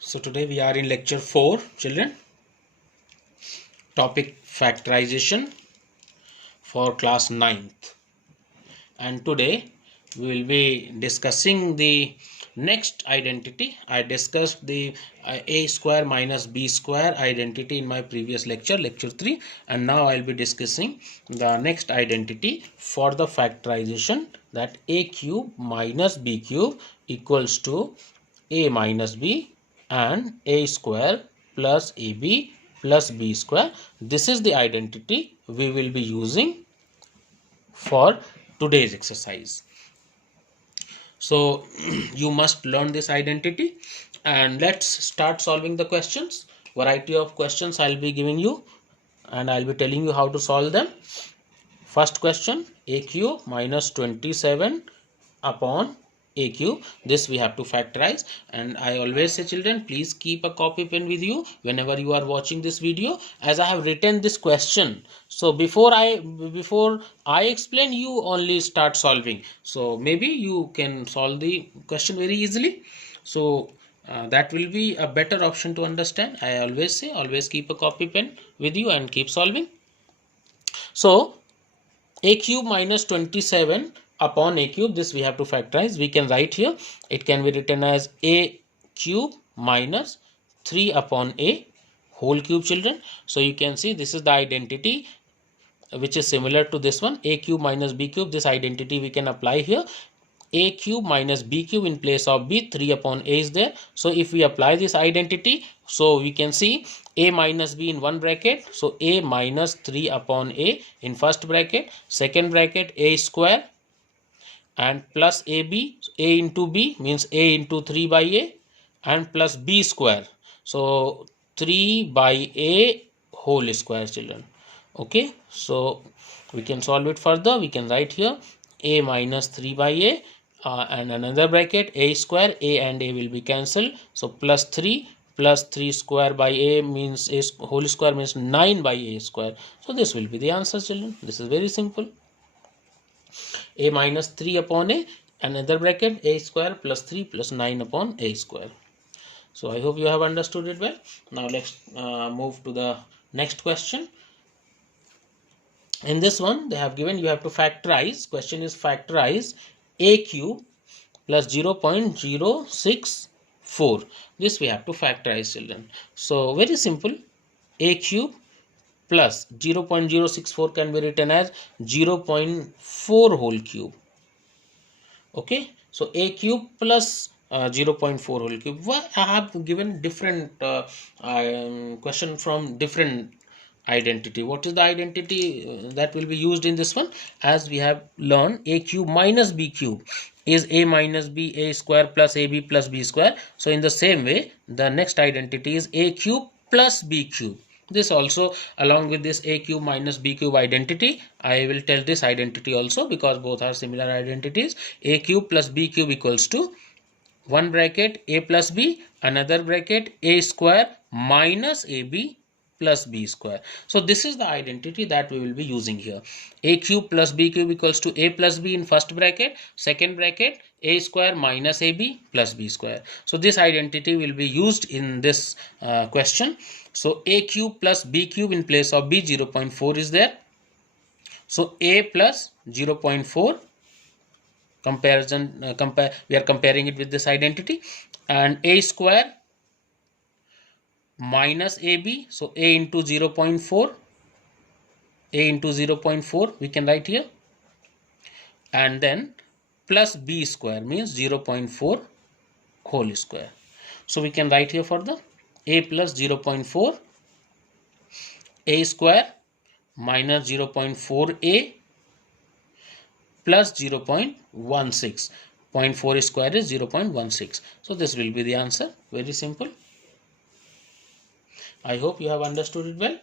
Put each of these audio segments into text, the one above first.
So today we are in lecture 4, children. Topic factorization for class 9th. And today we will be discussing the next identity. I discussed the a square minus b square identity in my previous lecture, lecture 3. And now I will be discussing the next identity for the factorization, that a cube minus b cube equals to a minus b and a square plus ab plus b square. This is the identity we will be using for today's exercise. So you must learn this identity, and let's start solving the questions. Variety of questions I'll be giving you, and I'll be telling you how to solve them. First question, a cube minus 27 upon a cube. This we have to factorize, and I always say, children, please keep a copy pen with you whenever you are watching this video, as I have written this question. So before I explain, you only start solving, so maybe you can solve the question very easily. So that will be a better option to understand. I always say, always keep a copy pen with you and keep solving. So a cube minus 27 upon a cube, this we have to factorize. We can write here, it can be written as a cube minus 3 upon a whole cube, children. So you can see this is the identity which is similar to this one, a cube minus b cube. This identity we can apply here. A cube minus b cube in place of b, 3 upon a is there. So if we apply this identity, so we can see a minus b in one bracket, so a minus 3 upon a in first bracket, second bracket a square and plus ab, a into b means a into 3 by a, and plus b square, so 3 by a whole square, children. Okay, so we can solve it further. We can write here a minus 3 by a and another bracket a square, a and a will be cancelled, so plus 3 square by a means a whole square means 9 by a square. So this will be the answer, children. This is very simple. A minus 3 upon a, another bracket a square plus 3 plus 9 upon a square. So I hope you have understood it well. Now let's move to the next question. In this one they have given you have to factorize. Question is factorize a cube plus 0.064. This we have to factorize, children. So very simple, a cube plus 0.064 can be written as 0.4 whole cube. Okay, so a cube plus 0.4 whole cube. I have given different question from different identity. What is the identity that will be used in this one? As we have learned, a cube minus b cube is a minus b, a square plus ab plus b square. So in the same way, the next identity is a cube plus b cube. This also, along with this a cube minus b cube identity, I will tell this identity also, because both are similar identities. A cube plus b cube equals to one bracket a plus b, another bracket a square minus ab plus b square. So this is the identity that we will be using here. A cube plus b cube equals to a plus b in first bracket, second bracket a square minus ab plus b square. So this identity will be used in this question. So a cube plus b cube in place of b, 0.4 is there. So a plus 0.4 comparison, we are comparing it with this identity, and a square minus ab, so a into 0.4, a into 0.4 we can write here, and then plus b square means 0.4 whole square. So we can write here for the a plus 0.4, a square minus 0.4a plus 0.16. 0.4 square is 0.16. So this will be the answer. Very simple. I hope you have understood it well.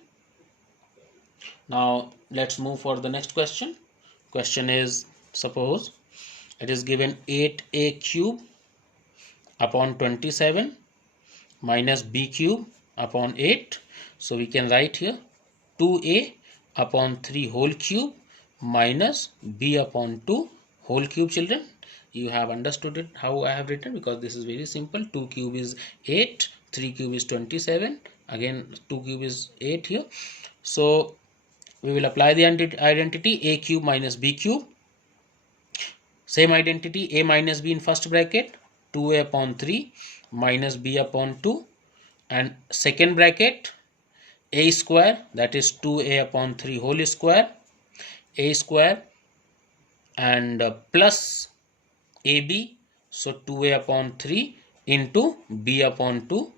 Now let's move for the next question. Question is, suppose it is given 8a cube upon 27 minus b cube upon 8. So we can write here 2a upon 3 whole cube minus b upon 2 whole cube, children. you have understood it how I have written, because this is very simple. 2 cube is 8, 3 cube is 27, again 2 cube is 8 here. So we will apply the identity a cube minus b cube. Same identity, a minus b in first bracket, 2a upon 3 minus b upon 2, and second bracket a square, that is 2a upon 3 whole square, a square, and plus ab, so 2a upon 3 into b upon 2,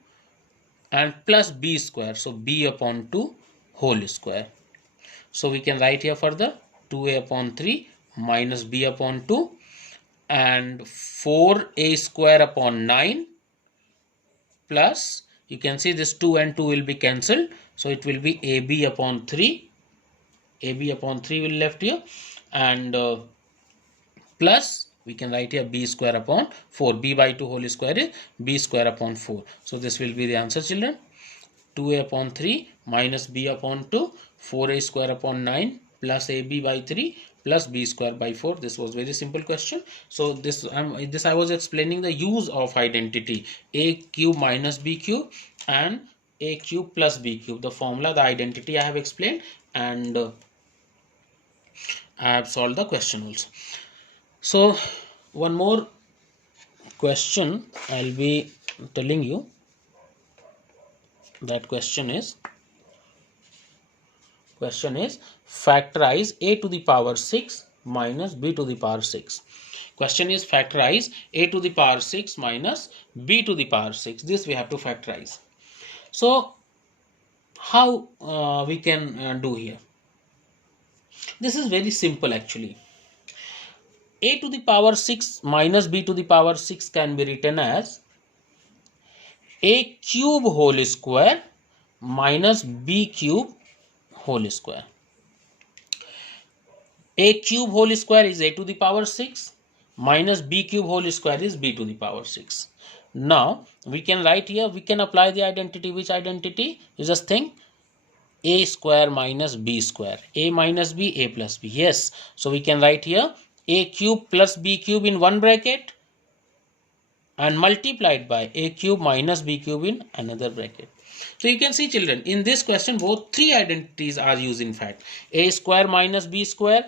and plus b square, so b upon 2 whole square. So we can write here further 2a upon 3 minus b upon 2, and 4a square upon 9, plus you can see this 2 and 2 will be cancelled, so it will be ab upon 3, ab upon 3 will left here, and plus we can write here b square upon 4, b by 2 whole square is b square upon 4. So this will be the answer, children. 2a upon 3 minus b upon 2, 4a square upon 9 plus ab by 3 plus b square by 4. This was very simple question. So this I was explaining the use of identity a cube minus b cube and a cube plus b cube. The formula, the identity I have explained, and I have solved the question also. So one more question I'll be telling you. That question is factorize a to the power 6 minus b to the power 6. Question is factorize a to the power 6 minus b to the power 6. This we have to factorize. So how we can do here? This is very simple actually. A to the power 6 minus b to the power 6 can be written as a cube whole square minus b cube whole square. A cube whole square is a to the power 6 minus b cube whole square is b to the power 6. Now we can write here, we can apply the identity. Which identity? You just think a square minus b square, a minus b, a plus b. Yes, so we can write here a cube plus b cube in one bracket and multiplied by a cube minus b cube in another bracket. So you can see, children, in this question both three identities are used. In fact, a square minus b square,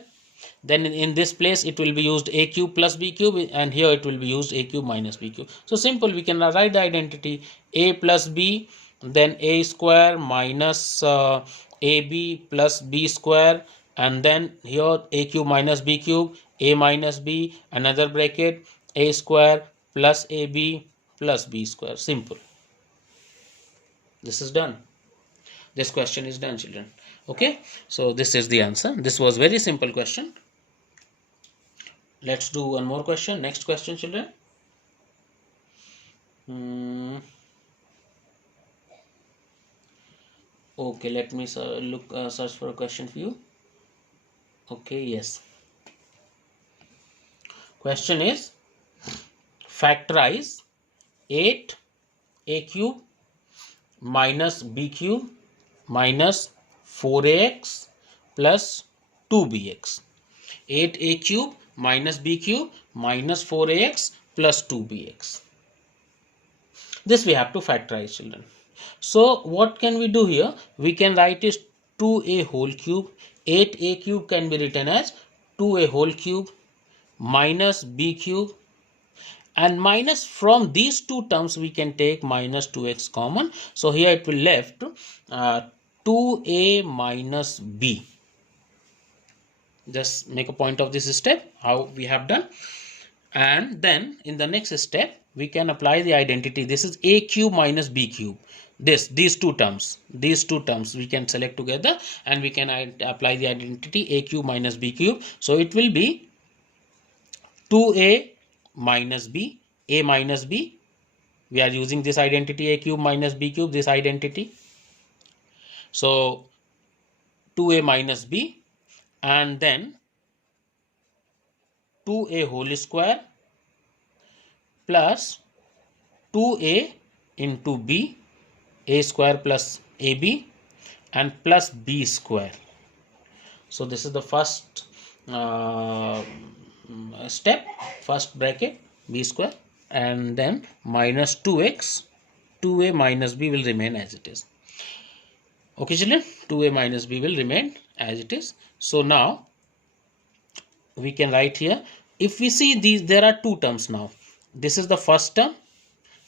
then in this place it will be used a cube plus b cube, and here it will be used a cube minus b cube. So simple, we can write the identity a plus b, then a square minus ab plus b square, and then here a cube minus b cube, a minus b, another bracket, a square plus ab plus b square. Simple. This is done. This question is done, children. Okay, so this is the answer. This was very simple question. Let's do one more question. Next question, children. Okay, let me search for a question for you. Okay, yes. Question is factorize 8a cube minus b cube minus 4ax plus 2bx. 8a cube minus b cube minus 4ax plus 2bx. This we have to factorize, children. So what can we do here? We can write is 2a whole cube. 8a cube can be written as 2a whole cube minus b cube, and minus from these two terms we can take minus 2x common. So here it will left 2a minus b. Just make a point of this step, how we have done. And then in the next step we can apply the identity. This is a cube minus b cube. These two terms we can select together and we can apply the identity a cube minus b cube. So it will be 2a minus b, a minus b. We are using this identity a cube minus b cube, this identity. So 2a minus b, and then 2a whole square plus 2a into b, a square plus ab, and plus b square. So this is the first step, first bracket b square, and then minus 2x, 2a minus b will remain as it is. Okay children, 2a minus b will remain as it is. So now we can write here, if we see these, there are two terms now. This is the first term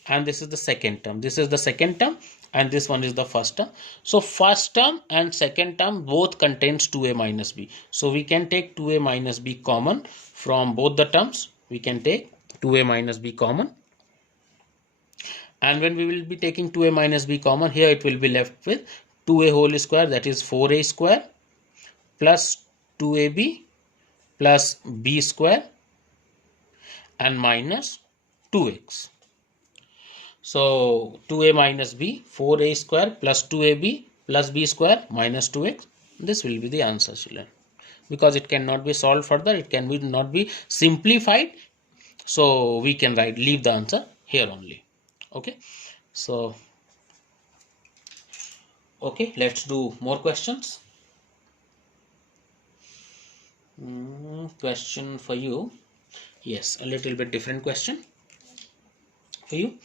and this is the second term. This is the second term and this one is the first term. So first term and second term both contains 2a minus b. So we can take 2a minus b common from both the terms. We can take 2a minus b common. And when we will be taking 2a minus b common, here it will be left with 2a whole square, that is 4a square, plus 2ab plus b square and minus 2x. So 2a minus b, 4a square plus 2ab plus b square minus 2x. This will be the answer children, because it cannot be solved further, it can be not be simplified. So we can leave the answer here only. Okay, so okay, let's do more questions. Question for you. Yes, a little bit different question for you.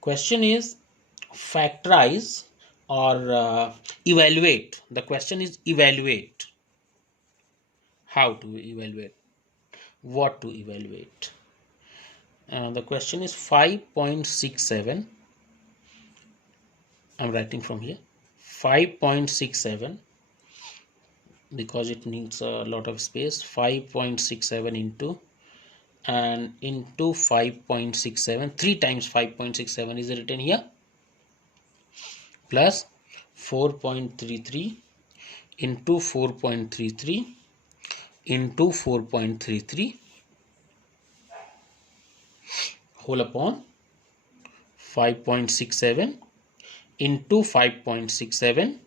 Question is factorize or evaluate. The question is evaluate. How to evaluate? What to evaluate? The question is 5.67. I'm writing from here 5.67 because it needs a lot of space. 5.67 into 5.67, 3 times 5.67 is written here, plus 4.33 into 4.33 into 4.33 whole upon 5.67 into 5.67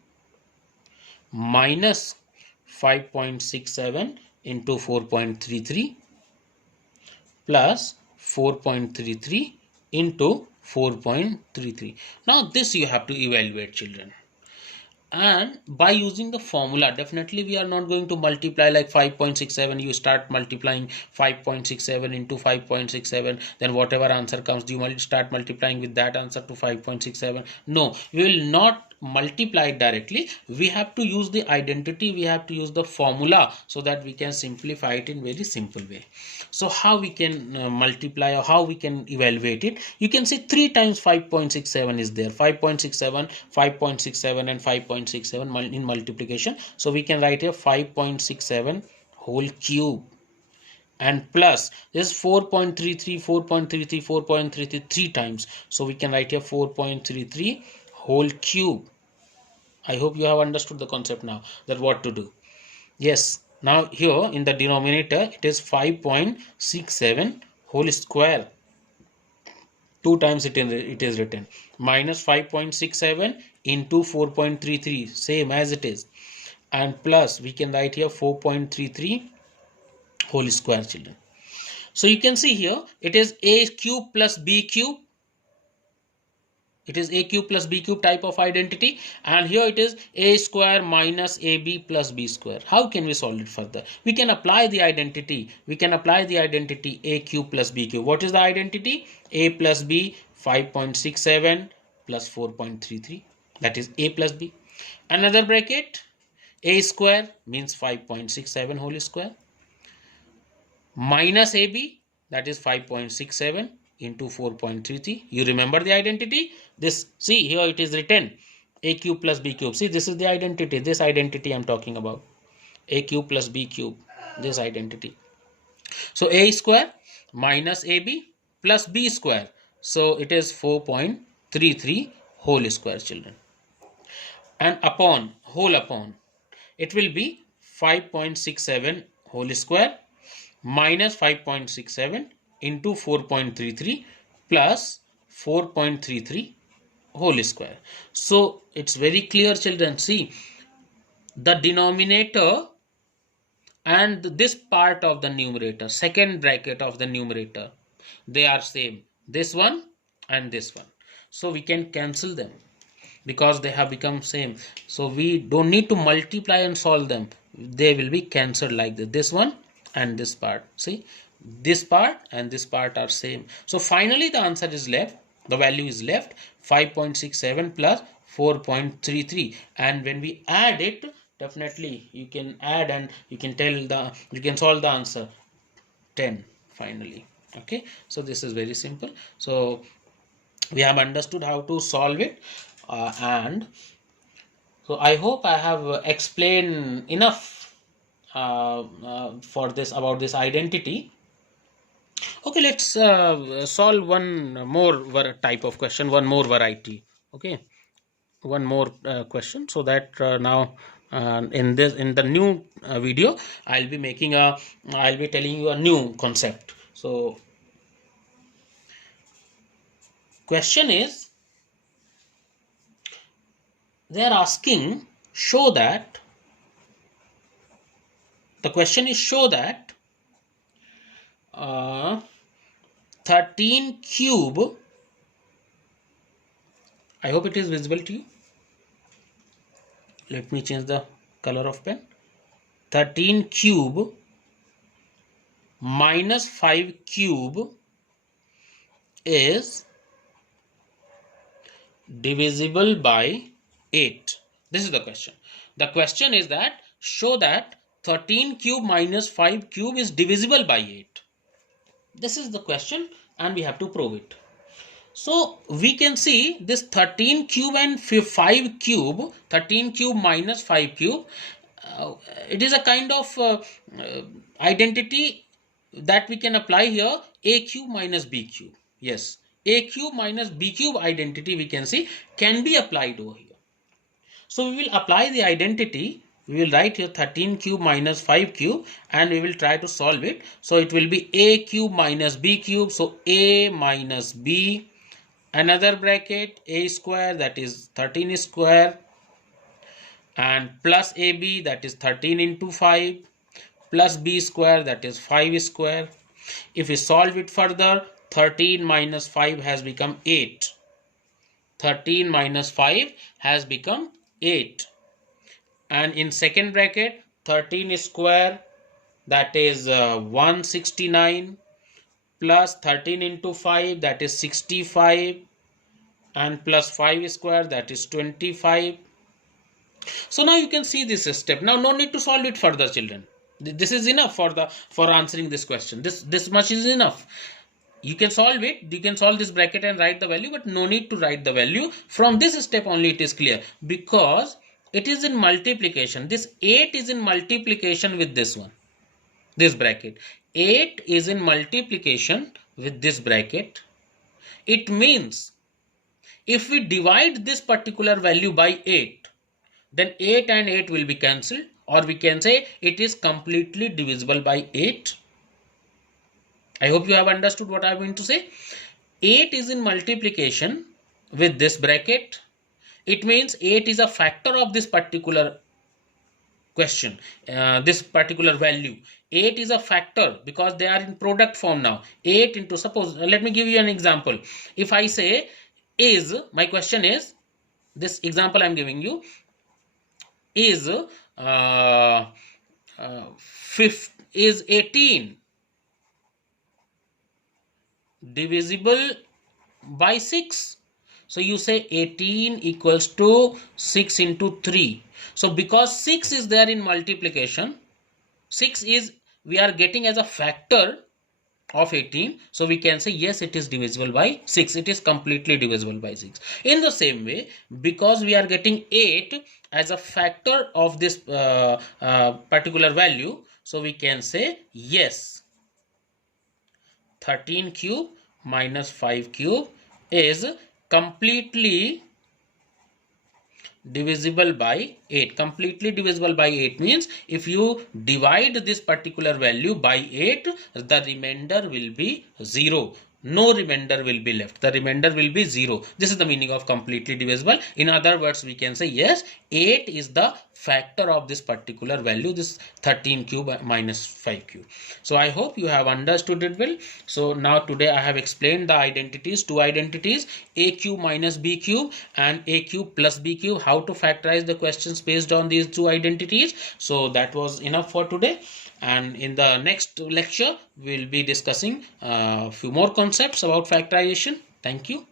minus 5.67 into 4.33 plus 4.33 into 4.33. Now this you have to evaluate children, and by using the formula, definitely we are not going to multiply like 5.67. You start multiplying 5.67 into 5.67, then whatever answer comes you start multiplying with that answer to 5.67. No, we will not multiply directly. We have to use the identity, we have to use the formula, so that we can simplify it in very simple way. So how we can multiply, or how we can evaluate it? You can see 3 times 5.67 is there, 5.67, 5.67 and 5.67 in multiplication. So we can write here 5.67 whole cube and plus this 4.33, 4.33, 4.33 3 times. So we can write here 4.33 whole cube. I hope you have understood the concept now, that what to do. Yes, now here in the denominator it is 5.67 whole square. 2 times it is written, minus 5.67 into 4.33, same as it is, and plus we can write here 4.33 whole square children. So you can see here it is a cube plus b cube. It is a cube plus b cube type of identity, and here it is a square minus ab plus b square. How can we solve it further? We can apply the identity. We can apply the identity a cube plus b cube. What is the identity? A plus b, 5.67 plus 4.33, that is a plus b. Another bracket, a square means 5.67 whole square minus ab, that is 5.67 into 4.33. You remember the identity? This, see here it is written a cube plus b cube. See, this is the identity, this identity I'm talking about, a cube plus b cube, this identity. So a square minus ab plus b square, so it is 4.33 whole square children, and upon, whole upon, it will be 5.67 whole square minus 5.67 into 4.33 plus 4.33 whole square. So it's very clear children. See, the denominator and this part of the numerator, second bracket of the numerator, they are same, this one and this one. So we can cancel them. because they have become same. So we don't need to multiply and solve them. They will be cancelled like this. This one and this part. See, this part and this part are same. So finally the answer is left. The value is left 5.67 plus 4.33, and when we add it, definitely you can add and you can solve the answer 10 finally. Okay, so this is very simple. So we have understood how to solve it, and so I hope I have explained enough for this about this identity. Okay, let's solve one more type of question, one more variety. Okay, one more question, so that now in the new video I'll be telling you a new concept. So question is, they are asking, show that the question is show that 13 cube, I hope it is visible to you. Let me change the color of pen. 13 cube minus 5 cube is divisible by 8. This is the question. The question is that show that 13 cube minus 5 cube is divisible by 8. This is the question and we have to prove it. So we can see this 13 cube and 5 cube, 13 cube minus 5 cube, it is a kind of identity that we can apply here, a cube minus b cube. Yes, a cube minus b cube identity we can see can be applied over here. So we will apply the identity. We will write here 13 cube minus 5 cube and we will try to solve it. So it will be a cube minus b cube. So a minus b, another bracket, a square, that is 13 square, and plus ab, that is 13 into 5, plus b square, that is 5 square. If we solve it further, 13 minus 5 has become 8. 13 minus 5 has become 8. And in second bracket, 13 square, that is 169, plus 13 into 5, that is 65, and plus 5 square, that is 25. So now you can see this step. Now no need to solve it further, children. This is enough for answering this question. This much is enough. You can solve it. You can solve this bracket and write the value, but no need to write the value. From this step only it is clear, because it is in multiplication. This 8 is in multiplication with this one, this bracket. 8 is in multiplication with this bracket. It means if we divide this particular value by 8, then 8 and 8 will be cancelled, or we can say it is completely divisible by 8. I hope you have understood what I am going to say. 8 is in multiplication with this bracket. It means 8 is a factor of this particular question, this particular value. 8 is a factor because they are in product form now. 8 into, suppose, let me give you an example. If I say is, my question is, this example I am giving you, is 18 divisible by 6. So you say 18 equals to 6 into 3. So because 6 is there in multiplication, 6 is we are getting as a factor of 18. So we can say yes, it is divisible by 6. It is completely divisible by 6. In the same way, because we are getting 8 as a factor of this particular value, so we can say yes, 13 cube minus 5 cube is completely divisible by 8. Completely divisible by 8 means if you divide this particular value by 8, the remainder will be 0. no remainder will be left. The remainder will be 0. This is the meaning of completely divisible. In other words, we can say yes, 8 is the factor of this particular value, this 13 cube minus 5 cube. So I hope you have understood it well. So now today I have explained the identities, two identities, a cube minus b cube and a cube plus b cube, how to factorize the questions based on these two identities. So that was enough for today. And in the next lecture, we'll be discussing a few more concepts about factorization. Thank you.